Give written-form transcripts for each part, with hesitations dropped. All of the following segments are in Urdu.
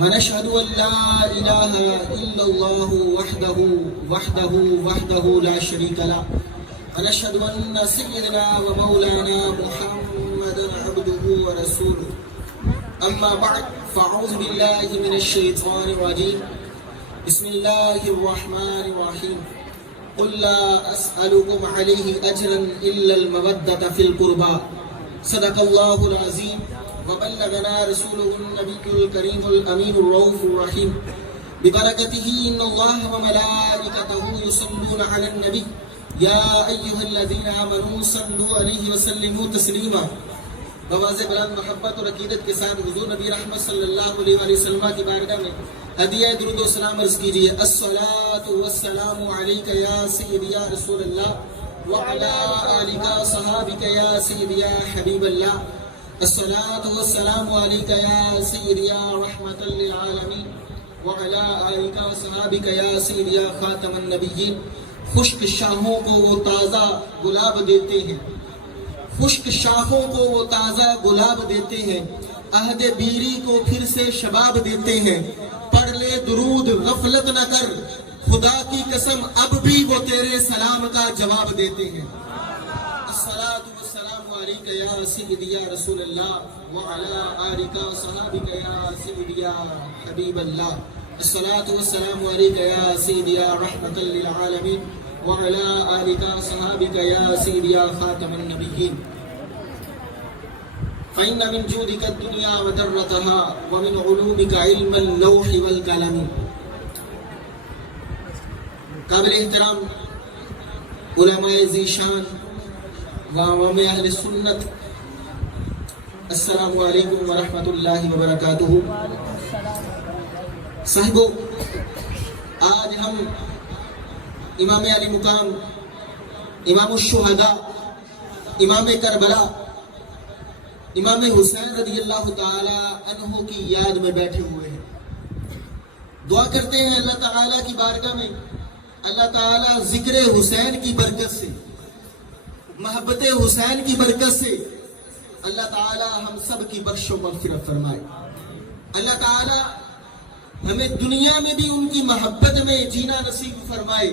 ونشهد أن لا إله إلا الله وحده لا شريك له ونشهد أن سيدنا ومولانا محمدا عبده ورسوله أما بعد فأعوذ بالله من الشيطان الرجيم بسم الله الرحمن الرحيم قل لا أسألكم عليه أجرا إلا المودة في القربى صدق الله العظيم وبلغنا رسوله النبي الكريم الأمين الرؤوف الرحيم ببركته إن الله وملائكته يصلون على النبي يا أيها الذين آمنوا صلوا عليه وسلموا تسليما۔ بواضح بلند محبت اور عقیدت کے ساتھ حضور نبی رحمت صلی اللہ علیہ وسلم کی بارگاہ میں ہدیہ درود و سلام عرض کیجیے۔ الصلاۃ والسلام علیک یا سیدی یا رسول اللہ وعلی آلک صحابک یا سیدی یا حبیب اللہ۔ الصلاۃ والسلام علیک یا سیدی یا رحمت للعالمین وعلی آلک صحابک یا سیدی یا خاتم النبیین۔ خشک شاخوں کو وہ تازہ گلاب دیتے ہیں، خشک شاخوں کو وہ تازہ گلاب دیتے ہیں، عہد بیری کو پھر سے شباب دیتے ہیں۔ پڑھ لے درود غفلت نہ کر، خدا کی قسم اب بھی وہ تیرے سلام کا جواب دیتے ہیں۔ الصلاۃ والسلام علیک یا سیدی یا رسول اللہ وعلی آلک صحابک یا سیدی یا حبیب اللہ۔ الصلاۃ والسلام علیک یا سیدی یا رحمت للعالمین وعلی آلک صحابک یا سیدی یا خاتم النبیین۔ فإن من جودك الدنيا وذرتها ومن علومك علم اللوح والقلم۔ قابل احترام علماء ذیشان و عوام اہل سنت، السلام علیکم ورحمۃ اللہ وبرکاتہ۔ صاحبو، آج ہم امام علی مقام، امام الشہداء، امام کربلا، امام حسین رضی اللہ تعالی عنہ کی یاد میں بیٹھے ہوئے ہیں۔ دعا کرتے ہیں اللہ تعالیٰ کی بارگاہ میں، اللہ تعالیٰ ذکر حسین کی برکت سے، محبت حسین کی برکت سے اللہ تعالیٰ ہم سب کی بخش و مغفرت فرمائے۔ اللہ تعالیٰ ہمیں دنیا میں بھی ان کی محبت میں جینا نصیب فرمائے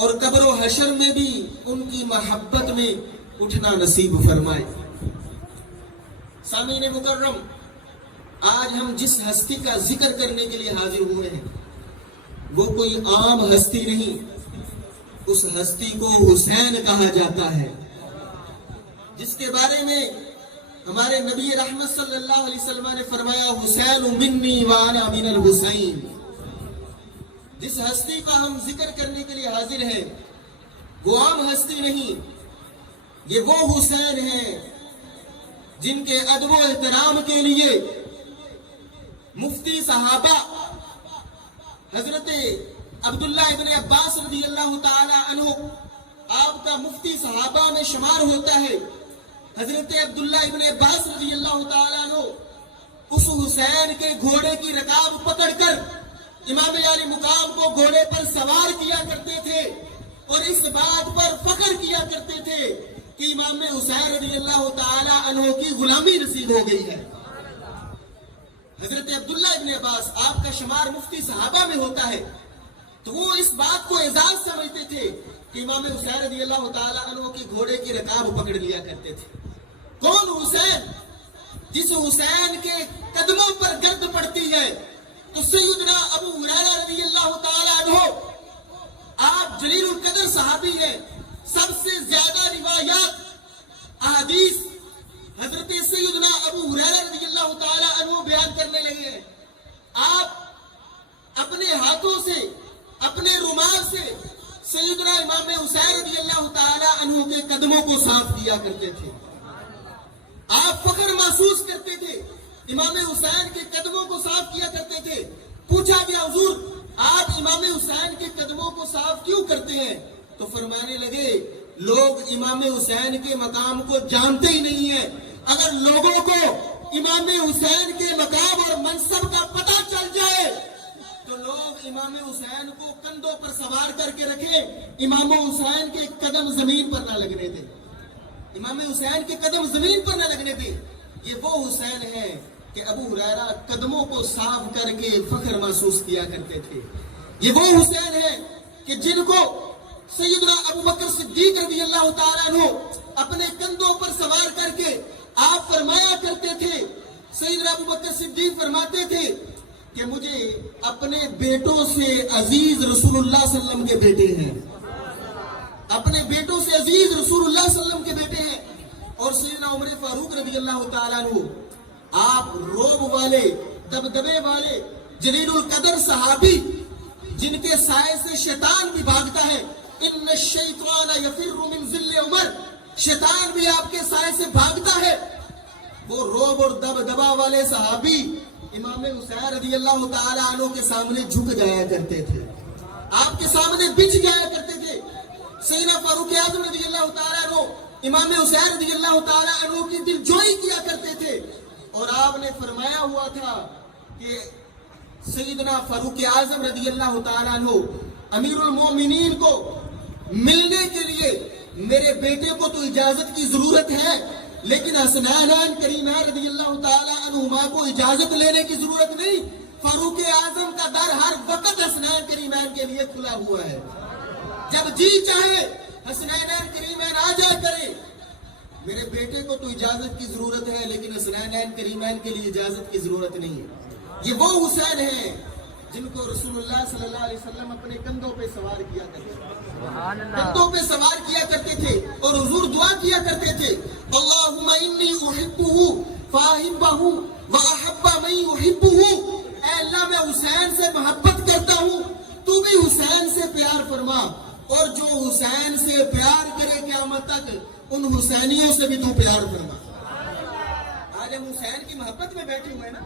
اور قبر و حشر میں بھی ان کی محبت میں اٹھنا نصیب فرمائے۔ سامعین مکرم، آج ہم جس ہستی کا ذکر کرنے کے لیے حاضر ہوئے ہیں وہ کوئی عام ہستی نہیں، اس ہستی کو حسین کہا جاتا ہے، جس کے بارے میں ہمارے نبی رحمت صلی اللہ علیہ وسلم نے فرمایا حسین منی وانا من الحسین۔ جس ہستی کا ہم ذکر کرنے کے لیے حاضر ہیں وہ عام ہستی نہیں، یہ وہ حسین ہیں جن کے ادب و احترام کے لیے مفتی صحابہ حضرت عبداللہ ابن عباس رضی اللہ تعالی عنہ، آپ کا مفتی صحابہ میں شمار ہوتا ہے۔ حضرت عبداللہ ابن عباس رضی اللہ تعالی عنہ اس حسین کے گھوڑے کی رکاب پکڑ کر امام علی مقام کو گھوڑے پر سوار کیا کرتے تھے اور اس بات پر فخر کیا کرتے تھے کہ امام حسین رضی اللہ تعالی عنہ کی غلامی نصیب ہو گئی ہے۔ حضرت عبداللہ ابن عباس، آپ کا شمار مفتی صحابہ میں ہوتا ہے، تو وہ اس بات کو اعزاز سمجھتے تھے کہ امام حسین رضی اللہ تعالی عنہ کے گھوڑے کی رکاب پکڑ لیا کرتے تھے۔ کون حسین؟ جس حسین کے قدموں پر گرد پڑتی ہے تو سیدنا ابو ہریرہ رضی اللہ تعالی عنہ، آپ جلیل القدر صحابی ہیں، سب سے زیادہ روایات احادیث حضرت سیدنا ابو ہریرہ رضی اللہ تعالی عنہ بیان کرنے لگے ہیں۔ آپ اپنے ہاتھوں سے، اپنے رومال سے سیدنا امام حسین رضی اللہ تعالی عنہ کے قدموں کو صاف کیا کرتے تھے۔ آپ فخر محسوس کرتے تھے، امام حسین کے قدموں کو صاف کیا کرتے تھے۔ پوچھا گیا حضور آپ امام حسین کے قدموں کو صاف کیوں کرتے ہیں؟ تو فرمانے لگے لوگ امام حسین کے مقام کو جانتے ہی نہیں ہیں۔ اگر لوگوں کو امام حسین کے مقام اور منصب کا پتہ چل جائے تو لوگ امام حسین کو کندھوں پر سوار کر کے رکھیں، امام حسین کے قدم زمین پر نہ لگنے دیں، امام حسین کے قدم زمین پر نہ لگنے دیں۔ یہ وہ حسین ہے کہ ابو ہریرہ قدموں کو صاف کر کے فخر محسوس کیا کرتے تھے۔ یہ وہ حسین ہے کہ جن کو سیدنا ابو بکر صدیق رضی اللہ تعالیٰ عنہ اپنے کندھوں پر سوار کر کے آپ فرمایا کرتے تھے، سیدنا ابو بکر صدیق فرماتے تھے کہ مجھے اپنے بیٹوں سے عزیز رسول اللہ صلی اللہ علیہ وسلم کے بیٹے ہیں، اپنے بیٹوں سے عزیز رسول اللہ صلی اللہ علیہ وسلم کے بیٹے ہیں۔ اور سیدنا عمر فاروق رضی اللہ تعالیٰ عنہ، آپ روب والے، دبدبے والے، جلیل القدر صحابی، جن کے سائے سے شیطان بھی بھاگتا ہے، ان الشیطان یفر من ظل عمر، شیطان بھی آپ کے سائے سے بھاگتا ہے۔ وہ روب اور دبدبا والے صحابی امام حسین رضی اللہ تعالی عنہ کے سامنے جھک جایا کرتے تھے، آپ کے سامنے بچھ جایا کرتے تھے۔ سیدنا فاروق اعظم رضی اللہ تعالی عنہ امام حسین رضی اللہ تعالی عنہ کی دل جوئی کیا کرتے تھے، اور آپ نے فرمایا ہوا تھا کہ سیدنا فاروق اعظم رضی اللہ تعالی عنہ امیر المومنین کو ملنے کے لیے میرے بیٹے کو تو اجازت کی ضرورت ہے، لیکن حسنین کریمین رضی اللہ تعالی عنہما کو اجازت لینے کی ضرورت نہیں۔ فاروق اعظم کا در ہر وقت حسنین کریمین کے لیے کھلا ہوا ہے، جب جی چاہے حسنین کریمین آ جا کرے۔ میرے بیٹے کو تو اجازت کی ضرورت ہے، لیکن حسنین کریمین کے لیے اجازت کی ضرورت نہیں ہے۔ یہ وہ حسین ہیں جن کو رسول اللہ صلی اللہ علیہ وسلم اپنے کندھوں پہ سوار کیا کرتے تھے، کندھوں پہ سوار کیا کرتے تھے، اور حضور دعا کیا کرتے تھے، اللہم انی احبہ فاحبہ واحب من یحبہ، اے اللہ میں حسین سے محبت کرتا ہوں، تو بھی حسین سے پیار فرما، اور جو حسین سے پیار کرے قیامت تک ان حسینیوں سے بھی تو پیار فرما۔ آج ہم حسین کی محبت میں بیٹھے ہوئے نا،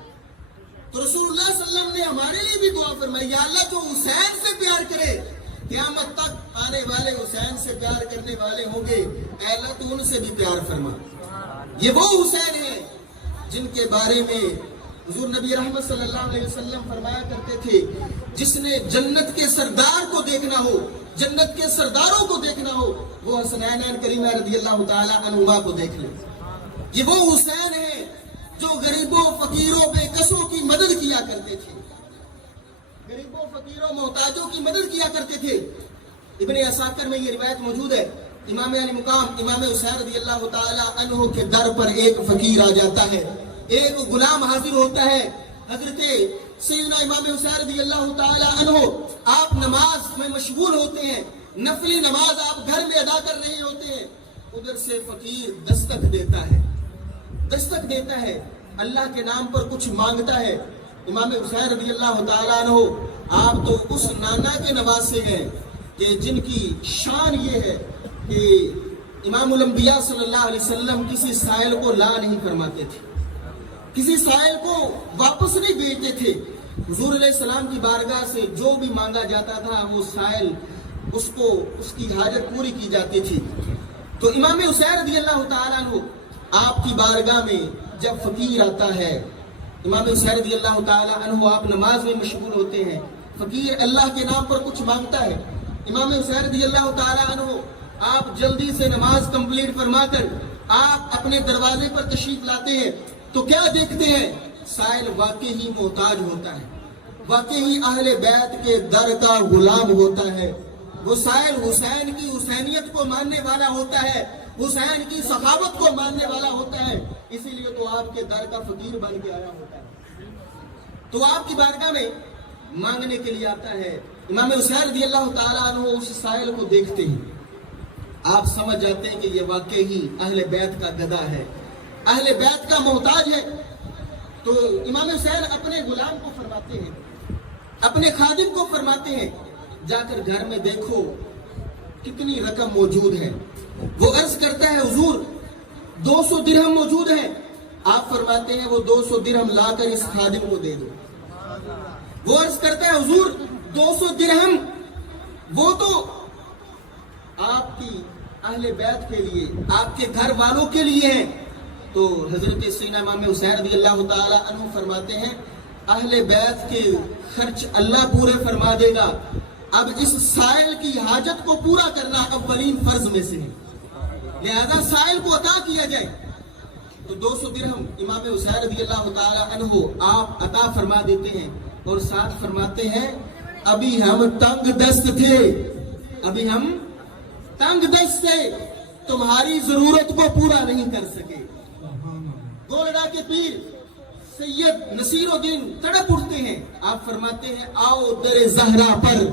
تو رسول اللہ صلی اللہ علیہ وسلم نے ہمارے لیے بھی دعا فرمائی، یا اللہ جو حسین سے پیار کرے قیامت تک آنے والے حسین سے پیار کرنے والے ہوں گے، اے اللہ تو ان سے بھی پیار فرما۔ یہ وہ حسین ہیں جن کے بارے میں حضور نبی رحمت صلی اللہ علیہ وسلم فرمایا کرتے تھے، جس نے جنت کے سردار کو دیکھنا ہو، جنت کے سرداروں کو دیکھنا ہو، وہ حسنین کریمہ رضی اللہ تعالی عنہما کو دیکھ لے۔ یہ وہ حسین ہیں جو غریبوں فقیروں بے کسوں کی مدد کیا کرتے تھے، غریبوں فقیروں محتاجوں کی مدد کیا کرتے تھے۔ ابن عساکر میں یہ روایت موجود ہے، امام علی مقام امام حسین رضی اللہ تعالی عنہ کے در پر ایک فقیر آ جاتا ہے، ایک غلام حاضر ہوتا ہے۔ حضرت سیدنا امام حسین رضی اللہ تعالی عنہ آپ نماز میں مشغول ہوتے ہیں، نفلی نماز آپ گھر میں ادا کر رہے ہوتے ہیں، ادھر سے فقیر دستک دیتا ہے، دستک دیتا ہے، اللہ کے نام پر کچھ مانگتا ہے۔ امام حسین رضی اللہ تعالیٰ عنہ آپ تو اس نانا کے نواسے ہیں کہ جن کی شان یہ ہے کہ امام الانبیاء صلی اللہ علیہ وسلم کسی سائل کو لا نہیں فرماتے تھے، کسی سائل کو واپس نہیں بھیجتے تھے۔ حضور علیہ السلام کی بارگاہ سے جو بھی مانگا جاتا تھا وہ سائل اس کی حاجت پوری کی جاتی تھی۔ تو امام حسین رضی اللہ تعالیٰ عنہ آپ کی بارگاہ میں جب فقیر آتا ہے، امام حسین رضی اللہ تعالیٰ عنہ آپ نماز میں مشغول ہوتے ہیں، فقیر اللہ کے نام پر کچھ مانگتا ہے، امام حسین رضی اللہ تعالیٰ عنہ آپ جلدی سے نماز کمپلیٹ فرما کر آپ اپنے دروازے پر تشریف لاتے ہیں تو کیا دیکھتے ہیں؟ سائل واقعی محتاج ہوتا ہے، واقعی اہل بیت کے در کا غلام ہوتا ہے۔ وہ سائل حسین کی حسینیت کو ماننے والا ہوتا ہے، حسین کی صحابت کو ماننے والا ہوتا ہے، اسی لیے تو آپ کے در کا فقیر بن کے آیا ہوتا ہے، تو آپ کی بارگاہ میں مانگنے کے لیے آتا ہے۔ امام حسین رضی اللہ تعالیٰ عنہ اس سائل کو دیکھتے ہیں، آپ سمجھ جاتے ہیں کہ یہ واقعی اہل بیت کا گدا ہے، اہل بیت کا محتاج ہے۔ تو امام حسین اپنے غلام کو فرماتے ہیں، اپنے خادم کو فرماتے ہیں، جا کر گھر میں دیکھو کتنی رقم موجود ہے۔ وہ عرض کرتا ہے حضور 200 درہم موجود ہے۔ آپ فرماتے ہیں وہ 200 درہم لا کر اس خادم کو دے دو۔ وہ عرض کرتا ہے حضور 200 درہم وہ تو آپ کی اہل بیت کے لیے، آپ کے گھر والوں کے لیے ہیں۔ تو حضرت سیدنا امام حسین رضی اللہ تعالی عنہ فرماتے ہیں اہل بیت کے خرچ اللہ پورے فرما دے گا، اب اس سائل کی حاجت کو پورا کرنا اولین فرض میں سے ہے، لہذا سائل کو عطا کیا جائے۔ تو 200 درہم امام حسین رضی اللہ تعالی عنہ آپ عطا فرما دیتے ہیں، اور ساتھ فرماتے ہیں ابھی ہم تنگ دست تھے، ابھی ہم تنگ دست سے تمہاری ضرورت کو پورا نہیں کر سکے۔ گولڈا کے پیر سید نصیر الدین تڑپ اٹھتے ہیں، آپ فرماتے ہیں آؤ در زہرا پر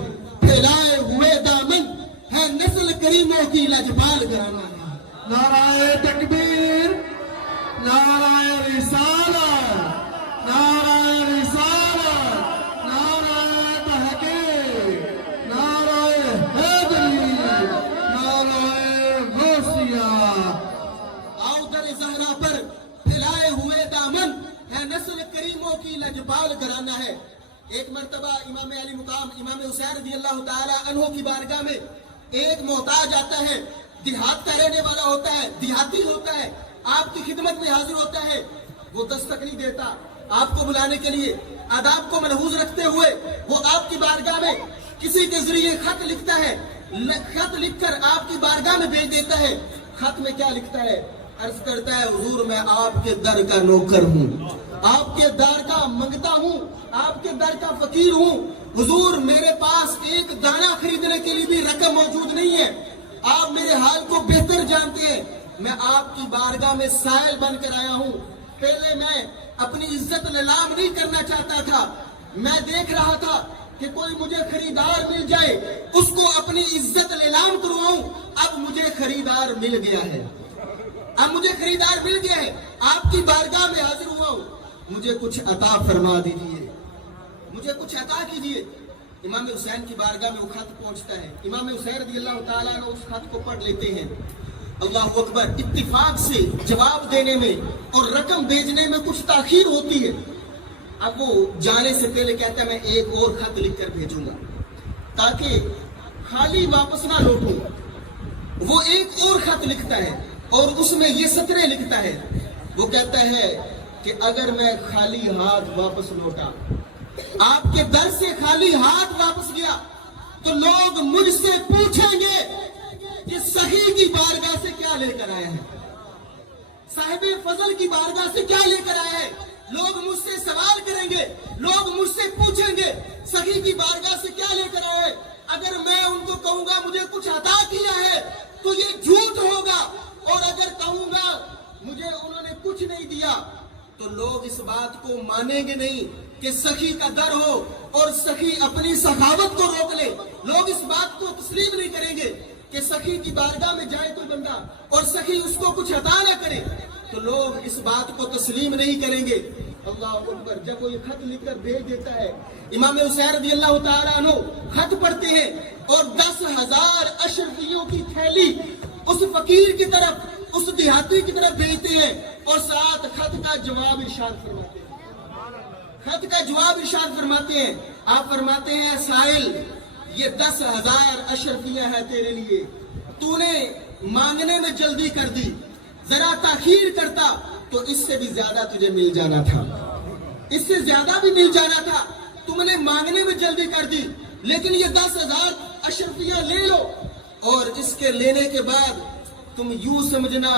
پھیلائے ہوئے دامن ہے نسل کریموں کی لجپال گرانا ہے۔ نعرہ تکبیر، نعرہ رسالت، نعرہ رسالت، نعرہ تحقیق، نعرہ حیدری، نعرہ غوثیہ۔ آؤ در زہرا پر پھیلائے ہوئے دامن ہے نسل کریموں کی لجپال گرانا ہے۔ ایک مرتبہ امام علی مقام امام حسین رضی اللہ تعالی عنہ کی بارگاہ میں ایک محتاج آتا ہے، دیہات کا رہنے والا ہوتا ہے، دیہاتی ہوتا ہے، آپ کی خدمت میں حاضر ہوتا ہے۔ وہ دستک نہیں دیتا، آپ کو بلانے کے لیے آداب کو ملحوظ رکھتے ہوئے وہ آپ کی بارگاہ میں کسی کے ذریعے خط لکھتا ہے، خط لکھ کر آپ کی بارگاہ میں بھیج دیتا ہے۔ خط میں کیا لکھتا ہے؟ عرض کرتا ہے حضور میں آپ کے در کا نوکر ہوں، آپ کے در کا منگتا ہوں، آپ کے در کا فقیر ہوں۔ حضور میرے پاس ایک دانہ خریدنے کے لیے بھی رقم موجود نہیں ہے، آپ میرے حال کو بہتر جانتے ہیں، میں آپ کی بارگاہ میں سائل بن کر آیا ہوں۔ پہلے میں اپنی عزت نیلام نہیں کرنا چاہتا تھا، میں دیکھ رہا تھا کہ کوئی مجھے خریدار مل جائے، اس کو اپنی عزت نیلام کرواؤں۔ اب مجھے خریدار مل گیا ہے، اب مجھے خریدار مل گیا ہے، آپ کی بارگاہ میں حاضر ہوا ہوں، مجھے کچھ عطا فرما دیجیے، مجھے کچھ عطا کیجیے۔ امام حسین کی بارگاہ میں وہ خط پہنچتا ہے، امام حسین رضی اللہ تعالیٰ عنہ اس خط کو پڑھ لیتے ہیں۔ اللہ اکبر، اتفاق سے جواب دینے میں اور رقم بھیجنے میں کچھ تاخیر ہوتی ہے۔ اب وہ جانے سے پہلے کہتا ہے میں ایک اور خط لکھ کر بھیجوں گا تاکہ خالی واپس نہ لوٹوں۔ وہ ایک اور خط لکھتا ہے اور اس میں یہ سطریں لکھتا ہے، وہ کہتا ہے کہ اگر میں خالی ہاتھ واپس لوٹا، آپ کے در سے خالی ہاتھ واپس گیا تو لوگ مجھ سے پوچھیں گے کہ سخی کی بارگاہ سے کیا لے کر آیا ہے، صاحب فضل کی بارگاہ سے کیا لے کر آیا ہے۔ لوگ مجھ سے سوال کریں گے، لوگ مجھ سے پوچھیں گے سخی کی بارگاہ سے کیا لے کر آیا ہے۔ اگر میں ان کو کہوں گا مجھے کچھ عطا کیا ہے تو یہ جھوٹ ہوگا، اور اگر کہوں گا مجھے انہوں نے کچھ نہیں دیا تو لوگ اس بات کو مانیں گے نہیں کہ سخی کا در ہو اور سخی اپنی سخاوت کو روک لے۔ لوگ اس بات کو تسلیم نہیں کریں گے کہ سخی کی بارگاہ میں جائے کوئی بندہ اور سخی اس کو کچھ عطا نہ کرے، تو لوگ اس بات کو تسلیم نہیں کریں گے۔ اللہ اکبر، جب وہ یہ خط لکھ کر بھیج دیتا ہے، امام حسین رضی اللہ تعالیٰ عنہ خط پڑھتے ہیں اور 10,000 اشرفیوں کی تھیلی اس فقیر کی طرف، اس دیہاتی کی طرف بھیجتے ہیں، اور ساتھ خط کا جواب ارشاد فرماتے ہیں۔ خط کا جواب ارشاد فرماتے ہیں، آپ فرماتے ہیں سائل یہ 10,000 اشرفیاں ہیں تیرے لیے، تو نے مانگنے میں جلدی کر دی، ذرا تاخیر کرتا تو اس سے بھی زیادہ تجھے مل جانا تھا، اس سے زیادہ بھی مل جانا تھا، تم نے مانگنے میں جلدی کر دی، لیکن یہ 10,000 اشرفیاں لے لو اور اس کے لینے کے بعد تم یوں سمجھنا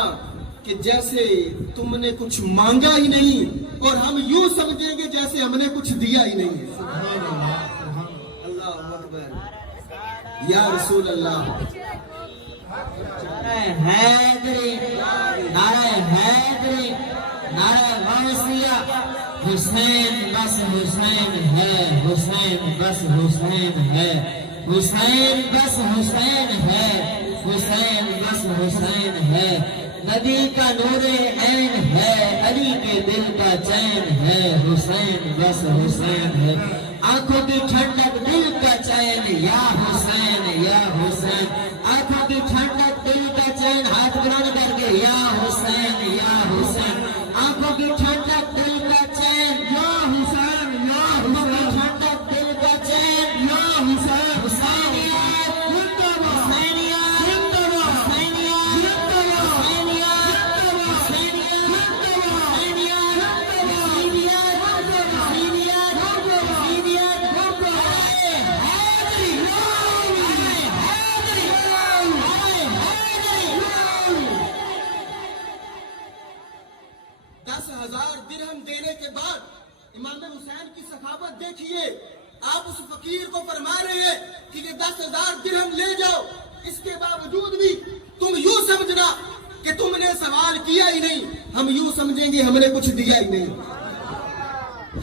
کہ جیسے تم نے کچھ مانگا ہی نہیں اور ہم یوں سمجھیں گے جیسے ہم نے کچھ دیا ہی نہیں. اللہ اکبر یا رسول اللہ. نعرہ حیدری، نعرہ حیدری، نعرہ غوثیہ. حسین بس حسین ہے، حسین بس حسین ہے، حسین بس حسین ہے، حسین بس حسین ہے. نبی کا نور عین ہے، علی کے دل کا چین ہے، حسین بس حسین ہے. آنکھوں کی ٹھنڈک دل کا چین یا حسین یا حسین. آنکھوں کی ٹھنڈک دل کا چین، ہاتھ بلند کر کے یا حسین یا حسین. آنکھوں کی ٹھنڈک دل کا چین یا حسین یا حسین. ٹھنڈک دل کا چین یا حسین. حسینیت زندہ باد، حسینیت زندہ باد، حسینیت زندہ باد، حسینیت زندہ باد، حسینیت زندہ باد، حسینیت زندہ باد، حسینیت زندہ باد، حسینیت زندہ باد. حیدری، حیدری، حیدری. 10,000 درہم دینے کے بعد امام حسین کی سخاوت دیکھیے. آپ اس فقیر کو فرما رہے ہیں کہ یہ 10,000 درہم لے جاؤ. اس کے باوجود بھی تم یوں سمجھنا کہ تم نے سوال کیا ہی نہیں، ہم یوں سمجھیں گے ہم نے کچھ دیا ہی نہیں.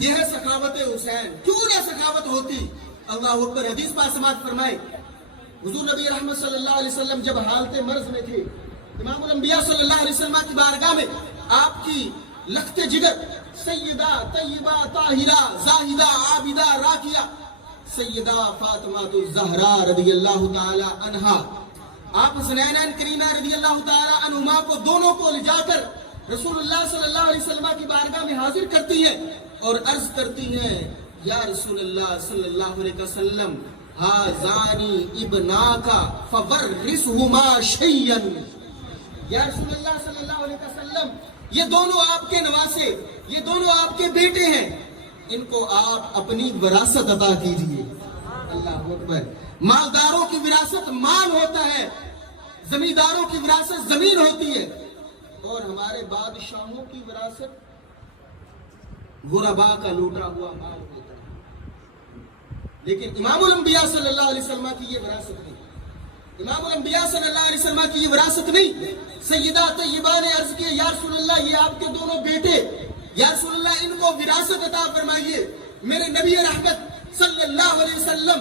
یہ ہے سخاوت حسین. کیوں نہ سخاوت ہوتی. اللہ اکبر. حدیث پاک سماعت فرمائے. حضور نبی رحمت صلی اللہ علیہ وسلم جب حالت مرض میں تھے، امام الانبیاء صلی اللہ علیہ وسلم کی بارگاہ میں آپ کی لخت جگر سیدہ طیبہ طاہرہ زاہدہ عابدہ راکیہ سیدہ فاطمہ الزہراء رضی اللہ تعالی عنہا، آپ حسنین کریمہ رضی اللہ تعالی عنہما کو دونوں کو لے جا کر رسول اللہ صلی اللہ علیہ وسلم کی بارگاہ میں حاضر کرتی ہیں اور عرض کرتی ہیں یا رسول اللہ صلی اللہ علیہ وسلم ہذانی ابناکا فورثہما شیئا. یا رسول اللہ صلی اللہ علیہ وسلم یہ دونوں آپ کے نواسے، یہ دونوں آپ کے بیٹے ہیں، ان کو آپ اپنی وراثت عطا کیجئے. اللہ اکبر. مالداروں کی وراثت مال ہوتا ہے، زمینداروں کی وراثت زمین ہوتی ہے، اور ہمارے بادشاہوں کی وراثت غرباء کا لوٹا ہوا مال ہوتا ہے. لیکن امام الانبیاء صلی اللہ علیہ وسلم کی یہ وراثت نہیں. امام الانبیاء صلی اللہ علیہ وسلم کی یہ وراثت نہیں. سیدہ طیبہ نے عرض کیا یا رسول اللہ یہ آپ کے دونوں بیٹے، یا رسول اللہ ان کو وراثت عطا فرمائیے. میرے نبی رحمت صلی اللہ علیہ وسلم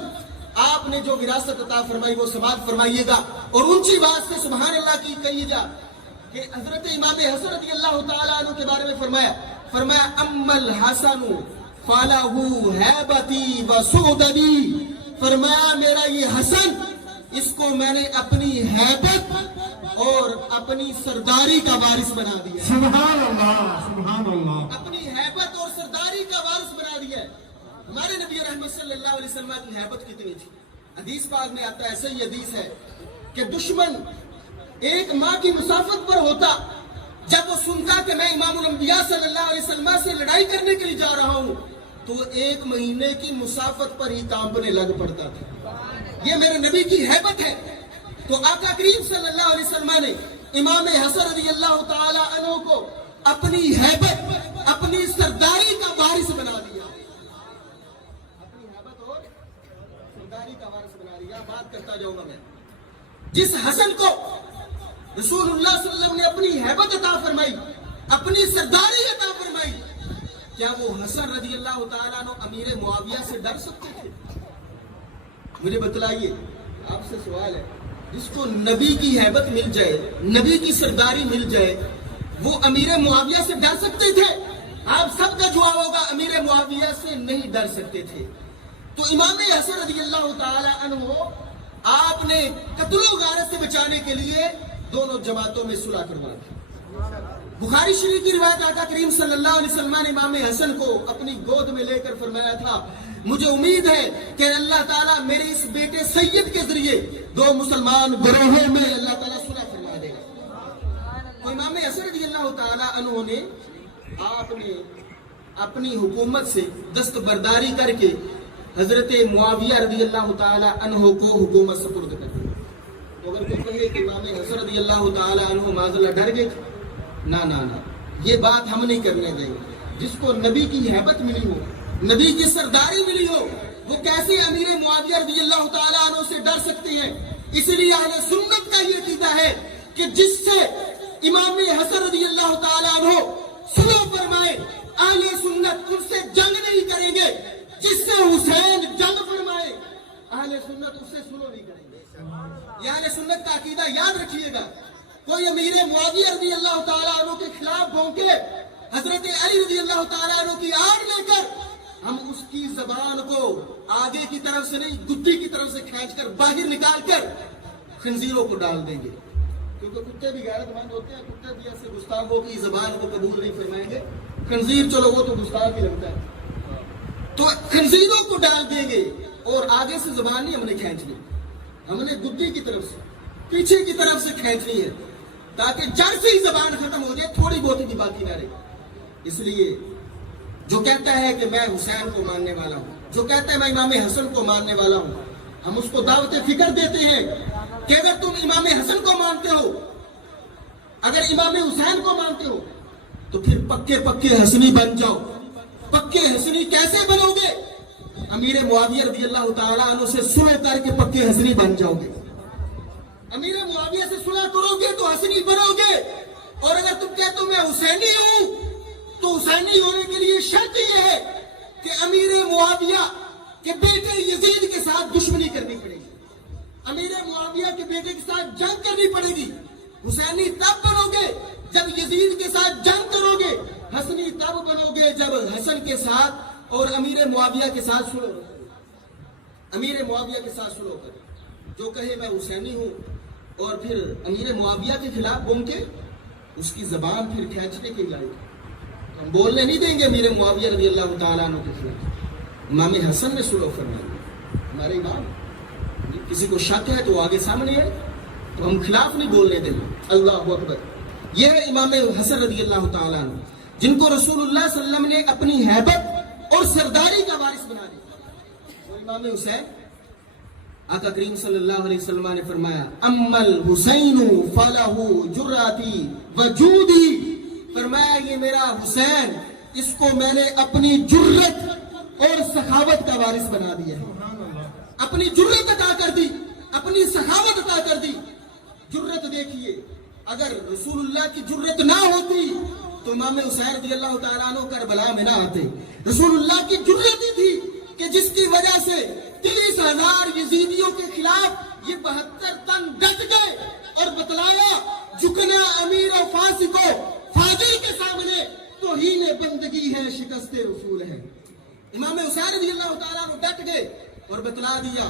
آپ نے جو وراثت عطا فرمائی وہ سماعت فرمائیے گا اور اونچی بات سے سبحان اللہ کی کہیے گا کہ حضرت امام حسن رضی اللہ تعالیٰ عنہ کے بارے میں فرمایا اما الحسن فلہ ہیبتی وسودنی. فرمایا میرا یہ حسن، اس کو میں نے اپنی ہیبت اور اپنی سرداری کا وارث بنا دیا. سبحان اللہ، سبحان اللہ. اپنی ہیبت اور سرداری کا وارث بنا دیا ہے. ہمارے نبی رحمت صلی اللہ علیہ وسلم کی ہیبت کتنی تھی. حدیث پاک میں آتا ہے، صحیح حدیث ہے کہ دشمن ایک ماہ کی مسافت پر ہوتا، جب وہ سنتا کہ میں امام الانبیاء صلی اللہ علیہ وسلم سے لڑائی کرنے کے لیے جا رہا ہوں تو وہ 1 مہینے کی مسافت پر ہی کانپنے لگ پڑتا تھا. یہ میرے نبی کی ہیبت ہے. تو آقا کریم صلی اللہ علیہ وسلم نے امام حسن رضی اللہ تعالی عنہ کو اپنی ہیبت، اپنی سرداری کا وارث بنا دیا. اپنی ہیبت اور سرداری کا وارث بنا دیا. بات کرتا جاؤں گا میں. جس حسن کو رسول اللہ صلی اللہ علیہ وسلم نے اپنی ہیبت عطا فرمائی، اپنی سرداری عطا فرمائی، کیا وہ حسن رضی اللہ تعالیٰ عنہ امیر معاویہ سے ڈر سکتے تھے؟ مجھے بتلائیے. آپ سے سوال ہے، جس کو نبی کی ہیبت مل جائے، نبی کی سرداری مل جائے، وہ امیر معاویہ سے ڈر سکتے تھے؟ آپ سب کا جواب ہوگا امیر معاویہ سے نہیں ڈر سکتے تھے. تو امام حسن رضی اللہ تعالی عنہ آپ نے قتل و غارت سے بچانے کے لیے دونوں جماعتوں میں صلح کروا دی. بخاری شریف کی روایت آقا کریم صلی اللہ علیہ وسلم نے امام حسن کو اپنی گود میں لے کر فرمایا تھا مجھے امید ہے کہ اللہ تعالیٰ میرے اس بیٹے سید کے ذریعے 2 مسلمان گروہوں میں اللہ تعالیٰ صلح فرما دے گا. تو امام حسن رضی اللہ تعالیٰ عنہ نے آپ نے اپنی حکومت سے دستبرداری کر کے حضرت معاویہ رضی اللہ تعالی عنہ کو حکومت سپرد کر دی. تو اگر کوئی کہے کہ امام حسن رضی اللہ تعالی عنہ معاذ اللہ ڈر گئے، نہ یہ بات ہم نہیں کرنے دیں گے. جس کو نبی کی ہیبت ملی ہو، نبی کی سرداری ملی ہو، وہ کیسے امیر معاویہ رضی اللہ تعالی عنہ سے ڈر سکتے ہیں؟ اس لیے اہل سنت کا یہ عقیدہ ہے کہ جس سے امام حسن رضی اللہ تعالی عنہ سلو فرمائے، اہل سنت ان سے جنگ نہیں کریں گے. جس سے حسین جنگ فرمائے، اہل سنت اس سے سلو نہیں کریں گے. یہ اہل سنت کا عقیدہ یاد رکھیے گا. کوئی امیر معاویہ رضی اللہ تعالی عنہ کے خلاف بھونکے، حضرت علی رضی اللہ تعالی عنہ کی آڑ لے کر ہم اس کی زبان کو آگے کی طرف سے نہیں، گدی کی طرف سے کھینچ کر باہر نکال کر خنزیروں کو ڈال دیں گے. کیونکہ کتے بھی غیرت مند ہوتے ہیں، کتے بھی ایسے گستاخوں کی زبان کو قبول نہیں فرمائیں گے. خنزیر چلو وہ تو گستاخ ہی لگتا ہے، تو خنزیروں کو ڈال دیں گے. اور آگے سے زبان نہیں ہم نے کھینچنی، ہم نے گدی کی طرف سے، پیچھے کی طرف سے کھینچنی ہے، تاکہ جڑ سے ہی زبان ختم ہو جائے، تھوڑی بہت کی باقی نہ رہے. اس لیے جو کہتا ہے کہ میں حسین کو ماننے والا ہوں، جو کہتا ہے میں امام حسن کو ماننے والا ہوں، ہم اس کو دعوت فکر دیتے ہیں کہ اگر تم امام حسن کو مانتے ہو، اگر امام حسین کو مانتے ہو، تو پھر پکے پکے حسنی بن جاؤ. پکے حسنی کیسے بنو گے؟ امیر معاویہ رضی اللہ تعالیٰ عنہ سے صلح کر کے پکے حسنی بن جاؤ گے. امیر معاویہ سے صلح کرو گے تو حسنی بنو گے. اور اگر تم کہتے ہو میں حسینی ہوں، تو حسینی ہونے کے لیے شرط یہ ہے کہ امیر معاویہ کے بیٹے یزید کے ساتھ دشمنی کرنی پڑے گی، امیر معاویہ کے بیٹے کے ساتھ جنگ کرنی پڑے گی. حسینی تب بنو گے جب یزید کے ساتھ جنگ کرو گے. حسنی تب بنو گے جب حسن کے ساتھ اور امیر معاویہ کے ساتھ سلو کرو. امیر معاویہ کے ساتھ سلو کرو. جو کہے میں حسینی ہوں اور پھر امیر معاویہ کے خلاف بوم کے اس کی زبان پھر کھینچنے کے لائق، ہم بولنے نہیں دیں گے امیر معاویہ رضی اللہ تعالیٰ عنہ کے خلاف. امام حسن نے سلو فرمایا، ہمارے امام. کسی کو شک ہے تو آگے سامنے ہے، تو ہم خلاف نہیں بولنے دیں گے. اللہ اکبر. یہ ہے امام حسن رضی اللہ تعالیٰ عنہ، جن کو رسول اللہ صلی اللہ علیہ وسلم نے اپنی ہیبت اور سرداری کا وارث بنا دیا. اور امام حسین، آقا کریم صلی اللہ علیہ وسلم نے فرمایا اما الحسین فلہ جراتی وجودی. فرمایا یہ میرا حسین، اس کو میں نے اپنی جرت اور سخاوت کا وارث بنا دیا ہے. اپنی جرت عطا کر دی، اپنی سخاوت عطا کر دی. جرت دیکھیے، اگر رسول اللہ کی جرت نہ ہوتی تو امام حسین رضی اللہ تعالیٰ عنہ کربلا میں نہ آتے. رسول اللہ کی جرت ہی تھی کہ جس کی وجہ سے 30,000 یزیدیوں کے خلاف یہ 72 تن ڈٹ گئے اور بتلایا جھکنا امیر و فاسق فاجر کے سامنے توہین بندگی ہے، شکست رسول ہے. امام حسین رضی اللہ تعالیٰ عنہ ڈٹ گئے اور بتلا دیا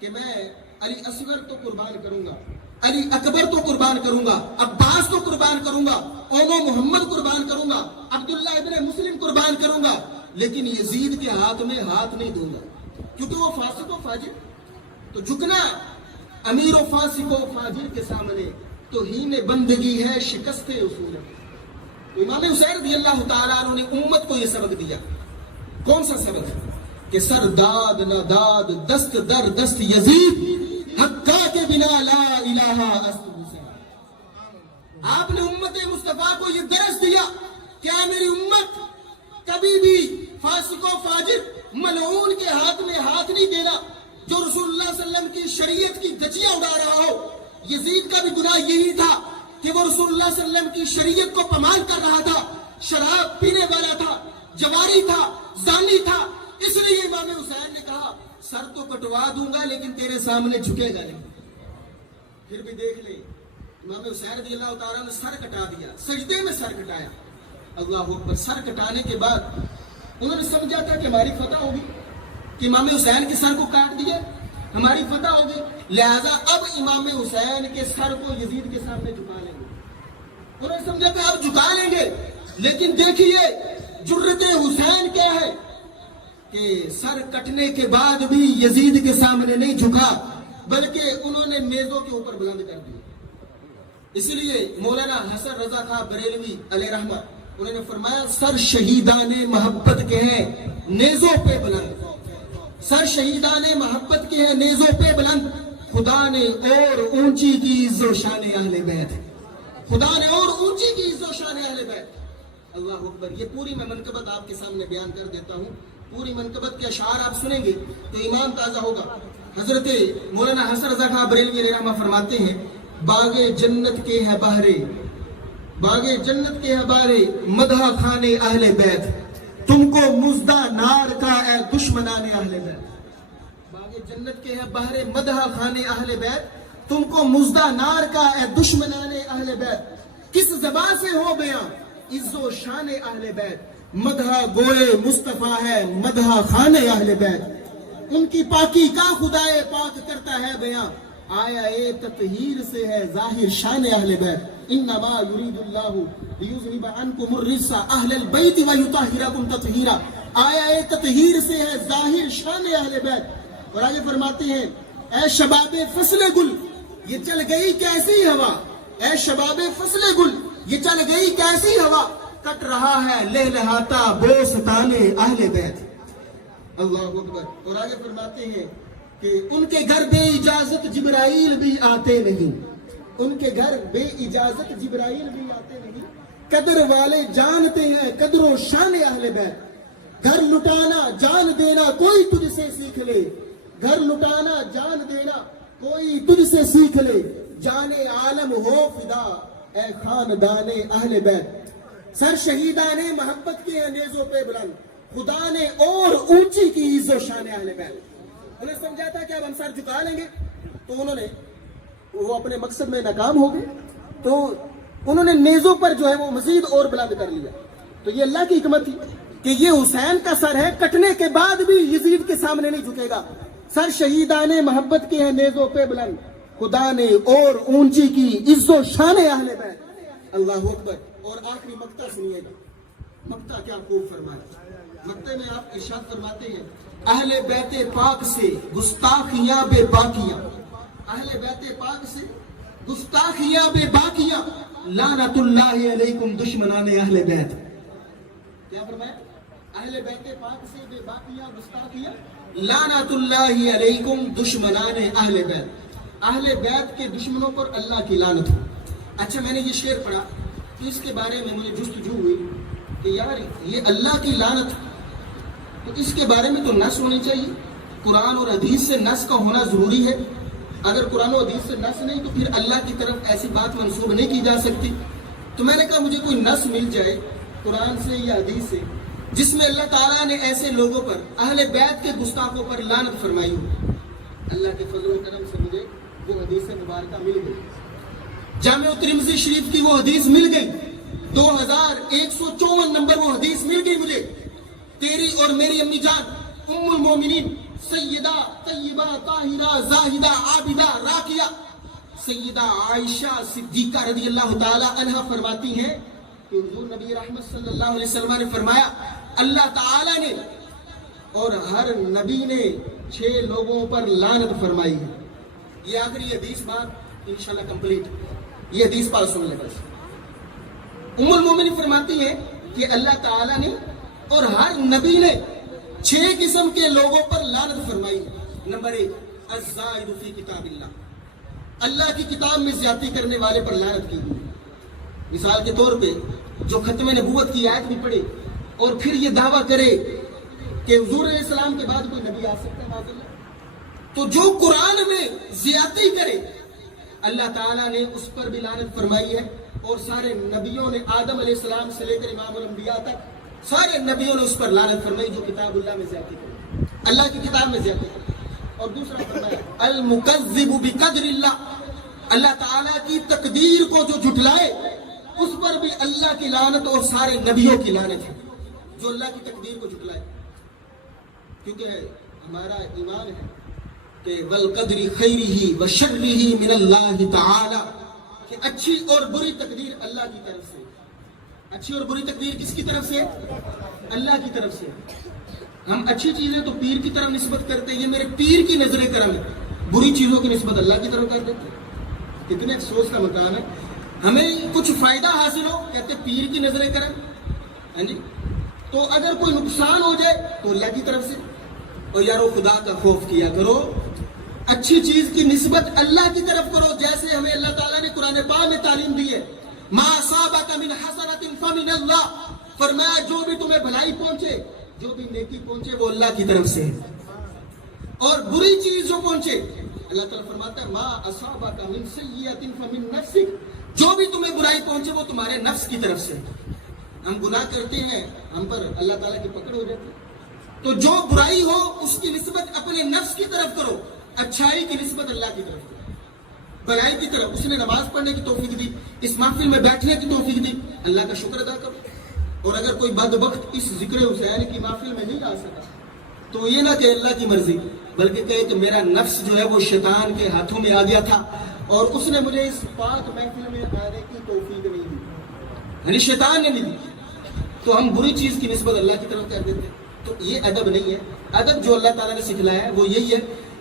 کہ میں علی اصغر تو قربان کروں گا، علی اکبر تو قربان کروں گا، عباس تو قربان کروں گا، اومو محمد قربان کروں گا، عبداللہ ابن مسلم قربان کروں گا، لیکن یزید کے ہاتھ میں ہاتھ نہیں دوں گا، کیونکہ وہ فاسق و فاجر. تو جھکنا امیر و فاسق و فاجر کے سامنے توہین بندگی ہے، شکست اصول ہے. تو امام حسین رضی اللہ تعالیٰ عنہ نے امت کو یہ سبق دیا. کون سا سبق؟ کہ سر داد نہ داد، دست در دست یزید، حقا کے بنا لا الہ الا حسین. آپ نے امت مصطفیٰ کو یہ درس دیا کہ اے میری امت، کبھی بھی فاسق و فاجر ملعون کے ہاتھ میں ہاتھ نہیں دینا جو رسول اللہ صلی اللہ علیہ وسلم کی شریعت کی دھجیاں اڑا رہا ہو. یزید کا بھی گناہ یہی تھا کہ وہ رسول اللہ صلی اللہ علیہ وسلم کی شریعت کو پامان کر رہا تھا، شراب پینے والا تھا، جواری تھا، زانی تھا. اس لیے امام حسین نے کہا سر تو کٹوا دوں گا لیکن تیرے سامنے جھکے گا نہیں. پھر بھی دیکھ لیں، امام حسین رضی اللہ تعالیٰ نے سر کٹا دیا، سجدے میں سر کٹایا. اللہ اکبر. سر کٹانے کے بعد انہوں نے سمجھا تھا کہ ہماری فتح ہوگی، کہ امام حسین کے سر کو کاٹ دیا ہماری فتح ہوگی، لہذا اب امام حسین کے سر کو یزید کے سامنے جھکا لیں گے. انہوں نے سمجھا کہ اب جھکا لیں گے، لیکن دیکھیے جرت حسین کیا ہے کہ سر کٹنے کے بعد بھی یزید کے سامنے نہیں جھکا، بلکہ انہوں نے نیزوں کے اوپر بلند کر دیا. اس لیے مولانا حسن رضا خان بریلوی علیہ رحمہ انہوں نے فرمایا سر شہیدان محبت کے ہیں، نیزوں پہ بلند. سر شہیدان محبت کے ہیں نیزوں پہ بلند، خدا نے اور اونچی کی عز و شان اہل بیت، خدا نے اور اونچی کی عز و شان اہل بیت۔ اللہ اکبر۔ یہ پوری میں منقبت آپ کے سامنے بیان کر دیتا ہوں، پوری منقبت کے اشعار آپ سنیں گے تو ایمان تازہ ہوگا۔ حضرت مولانا حسن رضا خان بریلوی علیہ رحمہ فرماتے ہیں، باغ جنت کے ہے بہرے، باغ جنت کے ہے بہرے مدح خانے اہل بیت، تم کو مزدہ نار کا اے دشمنان اہل بیت۔ باغ جنت کے ہے بہرے مدح خانے اہل بیت، تم کو مزدہ نار کا اے دشمنان اہل بیت، کس زبان سے ہو بیاں عز و شان اہل بیت، مدح گوئے مصطفیٰ ہے مدح خان اہل بیت، ان کی پاکی کا خدائے پاک کرتا ہے بیاں، آیا اے تطہیر سے ہے ظاہر شان اہل بیت، انما یرید اللہ لیذہب عنکم الرجس اہل البیت ویطہرکم تطہیرا، آیا اے تطہیر سے ہے ظاہر شان اہل بیت۔ اور آگے فرماتے ہیں، اے شباب فصل گل یہ چل گئی کیسی ہوا، اے شباب فصل گل یہ چل گئی کیسی ہوا، کٹ رہا ہے لہلہاتا بوستان اہل بیت۔ اللہ اکبر۔ اور آگے فرماتے ہیں کہ ان کے گھر بے اجازت جبرائیل بھی آتے نہیں، ان کے گھر بے اجازت جبرائیل بھی آتے نہیں، قدر والے جانتے ہیں قدر و شان اہل بیت، گھر لٹانا جان دینا کوئی تجھ سے سیکھ لے، گھر لٹانا جان دینا کوئی تجھ سے سیکھ لے، جانے عالم ہو فدا اے خاندان اہل بیت، سر شہیدان محبت کے نیزوں پہ بلند، خدا نے اور اونچی کی عز و شان اہل بیت۔ انہیں سمجھا تھا کہ اب ہم سر جھکا لیں گے، تو انہوں نے وہ اپنے مقصد میں ناکام ہو گئے، تو انہوں نے نیزوں پر جو ہے وہ مزید اور بلند کر لیا۔ تو یہ اللہ کی حکمت تھی کہ یہ حسین کا سر ہے، کٹنے کے بعد بھی یزید کے سامنے نہیں جھکے گا، سر شہیدان محبت کے ہیں نیزوں پہ بلند، خدا نے اور اونچی کی عز و شان اہل بیت۔ اللہ اکبر۔ اور آخری مقطع سنیے گا، مقطع کیا خوب فرمایا۔ مقطع میں آپ ارشاد فرماتے ہیں، اہل بیت پاک سے گستاخیاں بے باکیاں، اہل بیت پاک سے گستاخیاں بے باکیاں، لعنت اللہ علیکم دشمنان اہل بیت۔ کیا فرمایا؟ اہل بیت پاک سے بے باکیاں گستاخیاں، لعنت اللہ علیکم دشمنان اہل بیت، اہل بیت کے دشمنوں پر اللہ کی لعنت ہو۔ اچھا، میں نے یہ شعر پڑھا تو اس کے بارے میں مجھے جستجو ہوئی کہ یار یہ اللہ کی لعنت، تو اس کے بارے میں تو نص ہونی چاہیے، قرآن اور حدیث سے نص کا ہونا ضروری ہے، اگر قرآن و حدیث سے نص نہیں تو پھر اللہ کی طرف ایسی بات منسوب نہیں کی جا سکتی۔ تو میں نے کہا مجھے کوئی نص مل جائے قرآن سے یا حدیث سے جس میں اللہ تعالیٰ نے ایسے لوگوں پر، اہل بیت کے گستاخوں پر لعنت فرمائی ہو۔ اللہ کے فضل و کرم سے مجھے وہ حدیث مبارکہ مل گئی، جامع ترمذی شریف کی وہ حدیث مل گئی، 2154 نمبر وہ حدیث مل گئی مجھے، تیری اور میری امی جان ام المومنین سیدہ طیبہ طاہرہ زاہدہ عابدہ راقیہ سیدہ عائشہ صدیقہ رضی اللہ تعالی عنہ فرماتی ہیں کہ حضور نبی رحمت صلی اللہ علیہ وسلم نے فرمایا، اللہ تعالی نے اور ہر نبی نے 6 لوگوں پر لعنت فرمائی ہے۔ یہ آخری حدیث بات انشاءاللہ کمپلیٹ، یہ حدیث پاس سن لے بس۔ ام المومنین فرماتی ہے کہ اللہ تعالی نے اور ہر نبی نے 6 قسم کے لوگوں پر لعنت فرمائی ہے۔ نمبر 1، الزائد فی کتاب اللہ، اللہ کی کتاب میں زیادتی کرنے والے پر لعنت کی گئی۔ مثال کے طور پہ جو ختم نبوت کی آیت بھی پڑھے اور پھر یہ دعویٰ کرے کہ حضور علیہ السلام کے بعد کوئی نبی آ سکتا ہے معاذ اللہ، تو جو قرآن میں زیادتی کرے اللہ تعالیٰ نے اس پر بھی لعنت فرمائی ہے، اور سارے نبیوں نے آدم علیہ السلام سے لے کر امام الانبیاء تک سارے نبیوں نے اس پر لعنت فرمائی جو کتاب اللہ میں زیادتی کرے، اللہ کی کتاب میں زیادتی کرے۔ اور دوسرا فرمایا المکذب بقدر اللہ، اللہ تعالیٰ کی تقدیر کو جو جھٹلائے اس پر بھی اللہ کی لعنت اور سارے نبیوں کی لعنت ہے، جو اللہ کی تقدیر کو جھٹلائے، کیونکہ ہمارا ایمان ہے کہ والقدر خیرہ وشرہ من اللہ تعالی، کہ اچھی اور بری تقدیر اللہ کی طرف سے، اچھی اور بری تقدیر کس کی طرف سے؟ اللہ کی طرف سے۔ ہم اچھی چیزیں تو پیر کی طرف نسبت کرتے ہیں، یہ میرے پیر کی نظر کرم ہے، بری چیزوں کی نسبت اللہ کی طرف کر دیتے ہیں۔ کتنے افسوس کا مقام ہے، ہمیں کچھ فائدہ حاصل ہو کہتے پیر کی نظر کرم، ہاں جی، تو اگر کوئی نقصان ہو جائے تو اللہ کی طرف سے، اور یارو خدا کا خوف کیا کرو، اچھی چیز کی نسبت اللہ کی طرف کرو، جیسے ہمیں اللہ تعالیٰ نے قرآن پاک میں تعلیم دی ہے، ما اصابک من حسنۃ فمن اللہ، فرمایا جو بھی تمہیں بھلائی پہنچے، جو بھی نیکی پہنچے وہ اللہ کی طرف سے ہے، اور بری چیز جو پہنچے اللہ تعالیٰ فرماتا ہے ما اصابک من سیئۃ فمن نفسک، جو بھی تمہیں برائی پہنچے وہ تمہارے نفس کی طرف سے۔ ہم گناہ کرتے ہیں، ہم پر اللہ تعالیٰ کی پکڑ ہو جاتی ہے، تو جو برائی ہو اس کی نسبت اپنے نفس کی طرف کرو، اچھائی کی نسبت اللہ کی طرف کرو، بھلائی کی طرف۔ اس نے نماز پڑھنے کی توفیق دی، اس محفل میں بیٹھنے کی توفیق دی، اللہ کا شکر ادا کرو۔ اور اگر کوئی بدبخت اس ذکر حسین کی محفل میں نہیں آ سکا تو یہ نہ کہ اللہ کی مرضی، بلکہ کہے کہ میرا نفس جو ہے وہ شیطان کے ہاتھوں میں آ گیا تھا اور اس نے مجھے اس پاک محفل میں آنے کی توفیق نہیں دی، یعنی شیطان نے نہیں دی، تو ہم بری چیز کی نسبت اللہ کی طرف کر دیتے ہیں۔ تو یہ ادب نہیں ہے۔ ادب جو اللہ تعالیٰ نے سکھلایا ہے وہ یہی ہے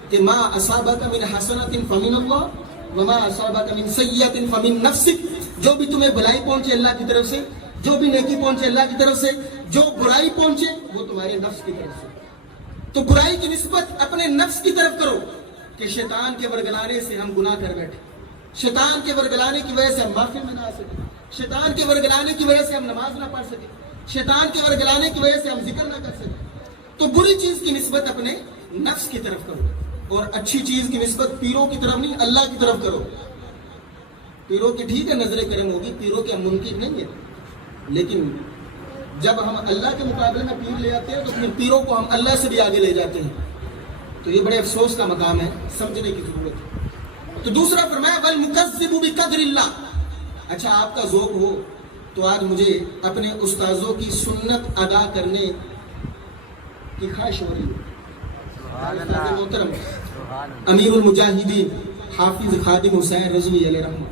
کہ ما اصابک من حسنۃ فمن اللہ وما اصابک من سیئۃ فمن نفسک، جو بھی تمہیں بھلائی پہنچے اللہ کی طرف سے، جو بھی نیکی پہنچے اللہ کی طرف سے، جو برائی پہنچے وہ تمہارے نفس کی طرف سے۔ تو برائی کی نسبت اپنے نفس کی طرف کرو کہ شیطان کے ورگلانے سے ہم گناہ کر بیٹھے، شیطان کے ورگلانے کی وجہ سے ہم محفل میں نہ آ سکے، شیطان کے ورگلانے کی وجہ سے ہم نماز نہ پڑھ سکے، شیطان کے ورگلانے کی وجہ سے ہم ذکر نہ کر سکے۔ تو بری چیز کی نسبت اپنے نفس کی طرف کرو، اور اچھی چیز کی نسبت پیروں کی طرف نہیں، اللہ کی طرف کرو۔ پیروں کی ٹھیک ہے نظر کرم ہوگی، پیروں کے ہم منکر نہیں ہیں، لیکن جب ہم اللہ کے مقابلے میں پیر لے آتے ہیں تو پھر پیروں کو ہم اللہ سے بھی آگے لے جاتے ہیں، تو یہ بڑے افسوس کا مقام ہے، سمجھنے کی ضرورت ہے۔ تو دوسرا فرمایا والمکذب بقدر اللہ۔ اچھا آپ کا ذوق ہو تو آج مجھے اپنے استاذوں کی سنت ادا کرنے کی خواہش ہو رہی ہے۔ محترم امیر المجاہدین حافظ خادم حسین رضوی علیہ رحمہ،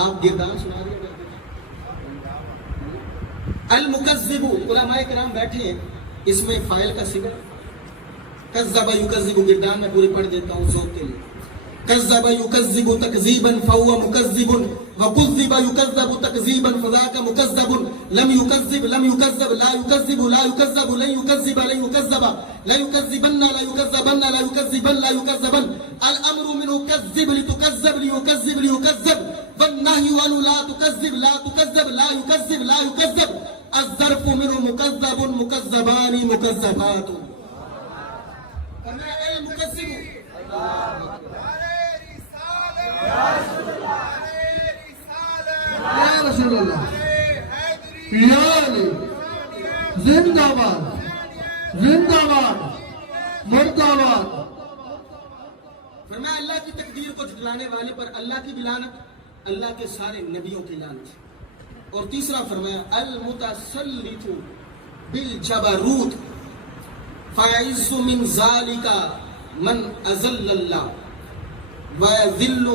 آپ گردان سنا رہے ہیں۔ المکذب، علماء کرام بیٹھے ہیں، اس میں فاعل کا صیغہ کذب یکذب، گردان میں پورے پڑھ دیتا ہوں ذوق کے لیے۔ کذب یکذب تکذیبا فهو مکذب، وکذب یکذب تکذیبا فذاک مکذب، لم یکذب لا یکذب، لا یکذب لن یکذب لن یکذب، لا یکذبن لا یکذبن لا یکذبن لا یکذبن، الامر منه کذب لتکذب لیکذب لیکذب، والنهی عنه لا تکذب لا تکذب لا یکذب لا یکذب، الظرف منه مکذب مکذبان مکذبات۔ المکذب یا رسول اللہ، یا علی، زندہ باد، زندہ باد، مردہ باد۔ فرمایا اللہ کی تقدیر کو جھٹلانے والے پر اللہ کی بھی لعنت، اللہ کے سارے نبیوں کی لعنت۔ اور تیسرا فرمایا المتسلط بالجبروت فیعز من ذالک من اذل اللہ ویذل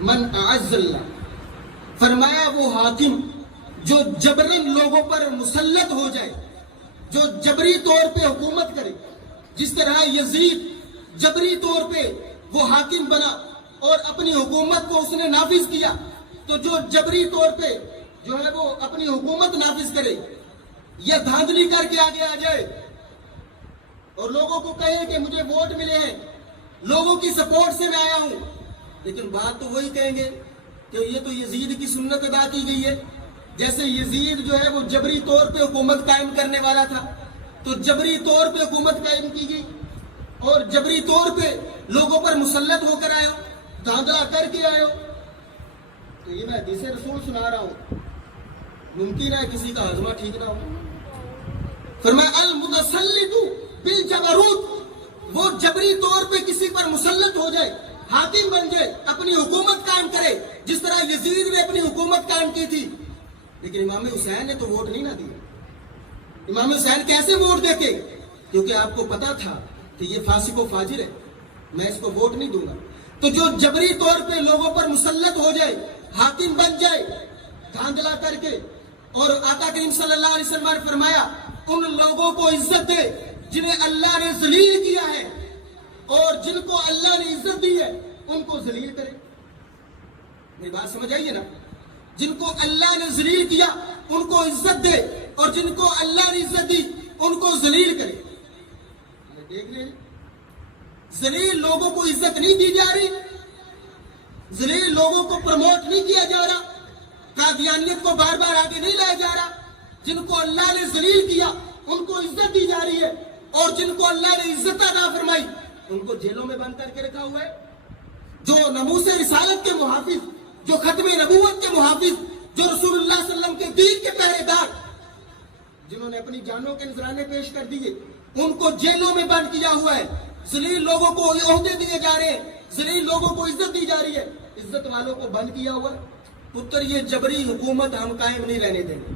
من اعز اللہ۔ فرمایا وہ حاکم جو جبرن لوگوں پر مسلط ہو جائے، جو جبری طور پہ حکومت کرے، جس طرح یزید جبری طور پہ وہ حاکم بنا اور اپنی حکومت کو اس نے نافذ کیا، تو جو جبری طور پہ جو ہے وہ اپنی حکومت نافذ کرے یا دھاندلی کر کے آگے آ جائے اور لوگوں کو کہے کہ مجھے ووٹ ملے ہیں، لوگوں کی سپورٹ سے میں آیا ہوں، لیکن بات تو وہی کہیں گے کہ یہ تو یزید کی سنت ادا کی گئی ہے۔ جیسے یزید جو ہے وہ جبری طور پہ حکومت قائم کرنے والا تھا، تو جبری طور پہ حکومت قائم کی گئی اور جبری طور پہ لوگوں پر مسلط ہو کر آئے ہو، دھاندلا کر کے آئے ہو۔ تو یہ میں حدیث رسول سنا رہا ہوں، ممکن ہے کسی کا ہضمہ ٹھیک نہ ہو۔ فرمایا المتسلط بالجبروت، وہ جبری طور پہ کسی پر مسلط ہو جائے، حاکم بن جائے، اپنی حکومت قائم کرے، جس طرح یزید نے اپنی حکومت قائم کی تھی۔ لیکن امام حسین نے تو ووٹ نہیں نہ دیا۔ امام حسین کیسے ووٹ دیتے؟ کیونکہ آپ کو پتا تھا کہ یہ فاسق و فاجر ہے، میں اس کو ووٹ نہیں دوں گا۔ تو جو جبری طور پہ لوگوں پر مسلط ہو جائے، حاکم بن جائے دھاندلا کر کے، اور آقا کریم صلی اللہ علیہ وسلم نے فرمایا ان لوگوں کو عزت دے جنہیں اللہ نے ذلیل کیا ہے، اور جن کو اللہ نے عزت دی ہے ان کو ذلیل کرے۔ میری بات سمجھ آئیے نا؟ جن کو اللہ نے ذلیل کیا ان کو عزت دے، اور جن کو اللہ نے عزت دی ان کو ذلیل کرے۔ دیکھ رہے ہیں ذلیل لوگوں کو عزت نہیں دی جا رہی, ذلیل لوگوں کو پروموٹ نہیں کیا جا رہا, قادیانیت کو بار بار آگے نہیں لایا جا رہا. جن کو اللہ نے ذلیل کیا ان کو عزت دی جا رہی ہے, اور جن کو اللہ نے عزت عطا فرمائی ان کو جیلوں میں بند کر کے رکھا ہوا ہے. جو ناموس رسالت کے محافظ, جو ختم نبوت کے محافظ, جو رسول اللہ صلی اللہ علیہ وسلم کے دین کے پہرے دار, جنہوں نے اپنی جانوں کے نذرانے پیش کر دیے, ان کو جیلوں میں بند کیا ہوا ہے. ذلیل لوگوں کو عہدے دیے جا رہے ہیں, ذلیل لوگوں کو عزت دی جا رہی ہے, عزت والوں کو بند کیا ہوا ہے. پتر یہ جبری حکومت ہم قائم نہیں رہنے دیں گے.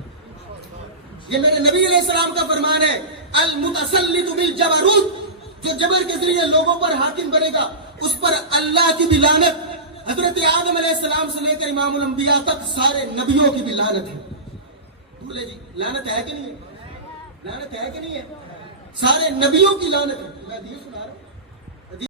یہ میرے نبی علیہ السلام کا فرمان ہے, المتسلط بالجبروت, جو جبر کے ذریعے لوگوں پر حاکم بنے گا اس پر اللہ کی بھی لعنت. حضرت آدم علیہ السلام سے لے کر امام الانبیاء تک سارے نبیوں کی بھی لعنت ہے. بولے جی لعنت ہے کہ نہیں ہے؟ لعنت ہے کہ نہیں ہے؟ سارے نبیوں کی لعنت ہے. میں حدیث سنا رہا ہوں,